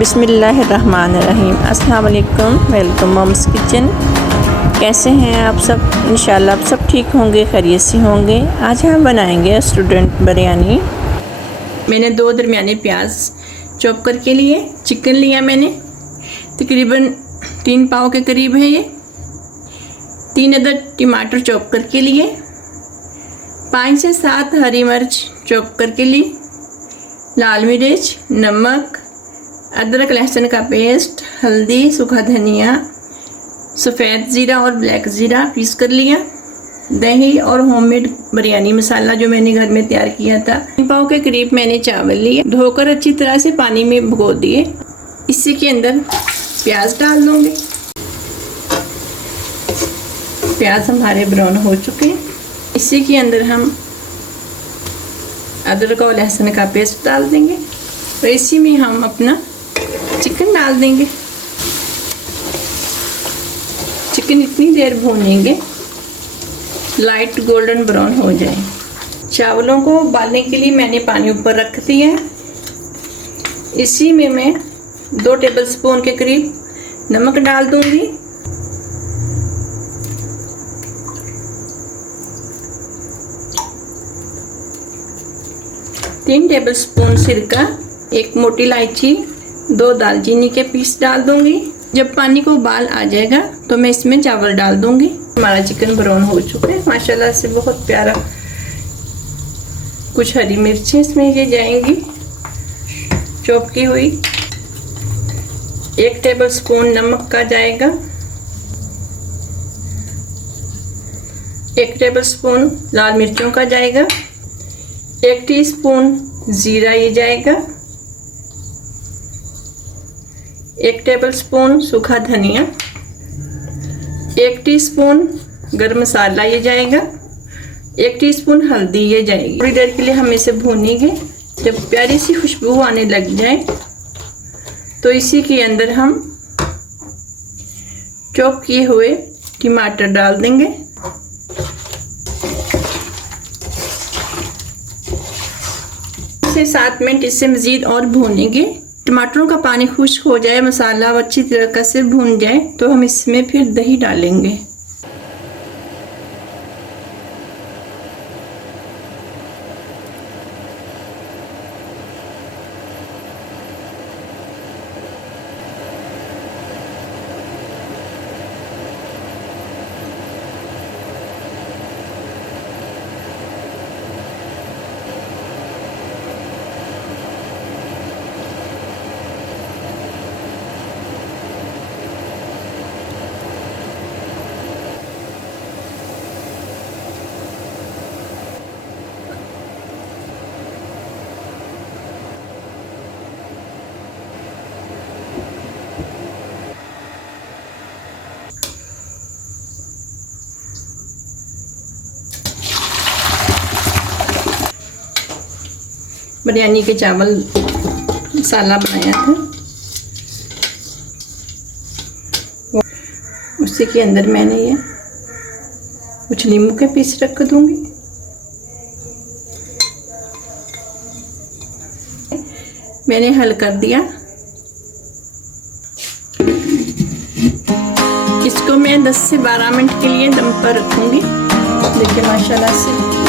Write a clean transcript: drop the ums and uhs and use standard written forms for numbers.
बिस्मिल्लाहिर्रहमानिर्रहीम। अस्सलाम वालेकुम, वेलकम मम्स किचन। कैसे हैं आप सब? इंशाल्लाह आप सब ठीक होंगे, खैरियत से होंगे। आज हम बनाएंगे स्टूडेंट बिरयानी। मैंने 2 दरमियाने प्याज चॉप करके लिए। चिकन लिया मैंने, तकरीबन 3 पाव के करीब है ये। 3 अदद टमाटर चॉप करके लिए। 5 से 7 हरी मिर्च चॉप करके ली। लाल मिर्च, नमक, अदरक लहसुन का पेस्ट, हल्दी, सूखा धनिया, सफ़ेद ज़ीरा और ब्लैक ज़ीरा पीस कर लिया। दही और होममेड बिरयानी मसाला जो मैंने घर में तैयार किया था। 3 पाव के करीब मैंने चावल लिए, धोकर अच्छी तरह से पानी में भिगो दिए। इसी के अंदर प्याज डाल दूँगी। प्याज हमारे ब्राउन हो चुके हैं। इसी के अंदर हम अदरक और लहसुन का पेस्ट डाल देंगे और इसी में हम अपना चिकन डाल देंगे। चिकन इतनी देर भूनेंगे लाइट गोल्डन ब्राउन हो जाए। चावलों को उबालने के लिए मैंने पानी ऊपर रख दिया है। इसी में मैं 2 टेबलस्पून के करीब नमक डाल दूंगी। तीन टेबलस्पून सिरका, 1 मोटी इलायची, 2 दालचीनी के पीस डाल दूंगी। जब पानी को उबाल आ जाएगा तो मैं इसमें चावल डाल दूंगी। हमारा चिकन ब्राउन हो चुका है माशाल्लाह से, बहुत प्यारा। कुछ हरी मिर्चें इसमें ये जाएंगी चॉप की हुई। 1 टेबलस्पून नमक का जाएगा। 1 टेबलस्पून लाल मिर्चों का जाएगा। 1 टीस्पून ज़ीरा ये जाएगा। 1 टेबलस्पून सूखा धनिया। 1 टीस्पून गरम मसाला ये जाएगा। 1 टीस्पून हल्दी ये जाएगी। थोड़ी देर के लिए हम इसे भूनेंगे। जब प्यारी सी खुशबू आने लग जाए तो इसी के अंदर हम चॉप किए हुए टमाटर डाल देंगे। से 7 मिनट इससे मज़ीद और भूनेंगे। टमाटरों का पानी खुश्क हो जाए, मसाला अच्छी तरह से भून जाए तो हम इसमें फिर दही डालेंगे। बिरयानी के चावल मसाला बनाया था, उसी के अंदर मैंने ये कुछ नींबू के पीस रख दूंगी। मैंने हल कर दिया। इसको मैं 10 से 12 मिनट के लिए दम पर रखूंगी। देखिए माशाल्लाह से